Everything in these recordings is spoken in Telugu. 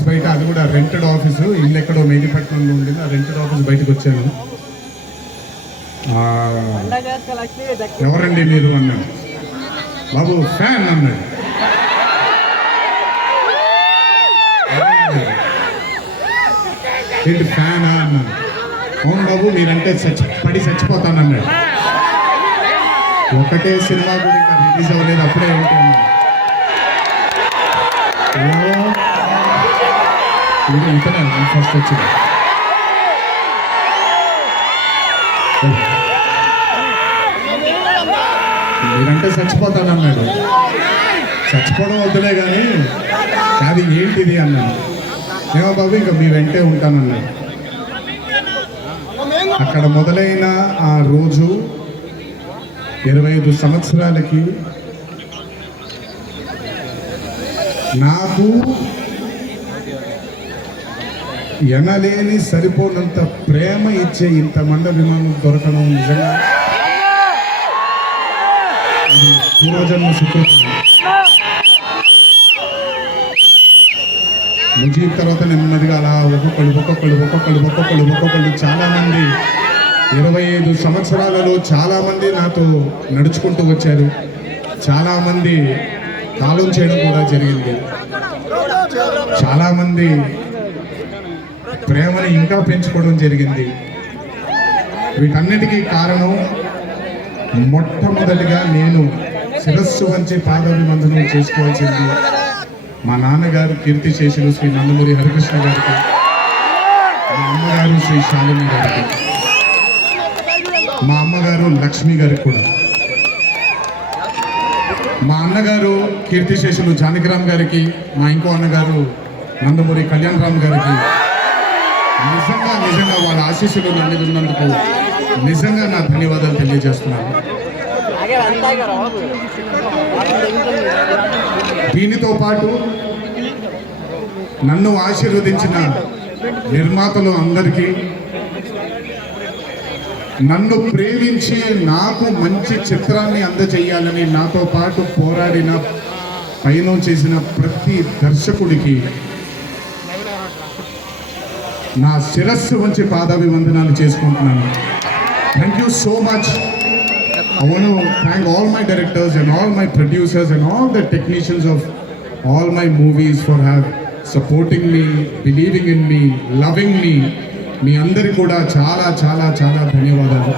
ఆఫీస్ బయట అది కూడా రెంటెడ్ ఆఫీసు ఇల్లు ఎక్కడో మేడిపట్నంలో ఉండింది. ఆ రెంటెడ్ ఆఫీస్ బయటకు వచ్చాను. ఎవరండి మీరు అన్నాడు బాబు ఫ్యాన్ అన్నాడు. ఏంటి ఫ్యానా అన్నాను అవును బాబు మీరంటే చచ్చి పడి చచ్చిపోతానన్నాడు. ఒకటే సినిమా కూడా ఇంకా రిలీజ్ అవ్వలేదు అప్పుడే ఉంటాను ఇది ఓ, నేను ఫస్ట్ వచ్చింది మీరంటే చచ్చిపోతానన్నాడు. చచ్చిపోవడం వద్దులే కానీ అది ఏంటిది అన్నాడు. ఏమో బాబు ఇంకా మీ వెంటే ఉంటానన్నాడు. అక్కడ మొదలైన ఆ రోజు ఇరవై ఐదు సంవత్సరాలకి నాకు ఎనలేని సరిపోనంత ప్రేమ ఇచ్చే ఇంత మండ విమానం దొరకడం నిజంగా? ఇది పూర్వజన్మ సుకృతం. తర్వాత నెమ్మదిగా అలా ఒక్కొక్కళ్ళు ఒక్కొక్కళ్ళు ఒక్కొక్కళ్ళు ఒక్కొక్కళ్ళు ఒక్కొక్కళ్ళు చాలా మంది ఇరవై ఐదు సంవత్సరాలలో చాలా మంది నాతో నడుచుకుంటూ వచ్చారు. చాలా మంది కాలం చేయడం కూడా జరిగింది. చాలా మంది ప్రేమని ఇంకా పెంచుకోవడం జరిగింది. వీటన్నిటికీ కారణం మొట్టమొదటిగా నేను శిరస్సు వంచి పాదాభివందనం చేసుకోవాల్సింది మా నాన్నగారు కీర్తి శేషులు శ్రీ నందమూరి హరికృష్ణ గారికి మా అమ్మగారు శ్రీ శాలిని గారికి మా అమ్మగారు లక్ష్మి గారికి కూడా. మా అన్నగారు కీర్తి శేషులు జానకిరామ్ గారికి మా ఇంకో అన్నగారు నందమూరి కళ్యాణరామ్ గారికి నిజంగా నిజంగా వాళ్ళ ఆశీస్సులు నా మీద ఉన్నందుకు నిజంగా నా ధన్యవాదాలు తెలియజేస్తున్నాను. దీనితో పాటు నన్ను ఆశీర్వదించిన నిర్మాతలు అందరికీ నన్ను ప్రేమించి నాకు మంచి చిత్రాన్ని అందజేయాలని నాతో పాటు పోరాడిన పయనం చేసిన ప్రతి దర్శకుడికి నా శిరస్సు వచ్చి పాదాభివందనాలు చేసుకుంటున్నాను. థ్యాంక్ యూ సో మచ్ అవును thank all my directors and all my producers and all the technicians of all my movies for have supporting me believing in me loving me మీ అందరి కూడా చాలా చాలా చాలా ధన్యవాదాలు.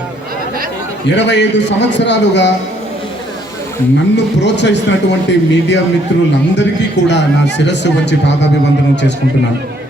ఇరవై ఐదు సంవత్సరాలుగా నన్ను ప్రోత్సహిస్తున్నటువంటి మీడియా మిత్రులందరికీ కూడా నా శిరస్సు వచ్చి పాదాభివందనం చేసుకుంటున్నాను.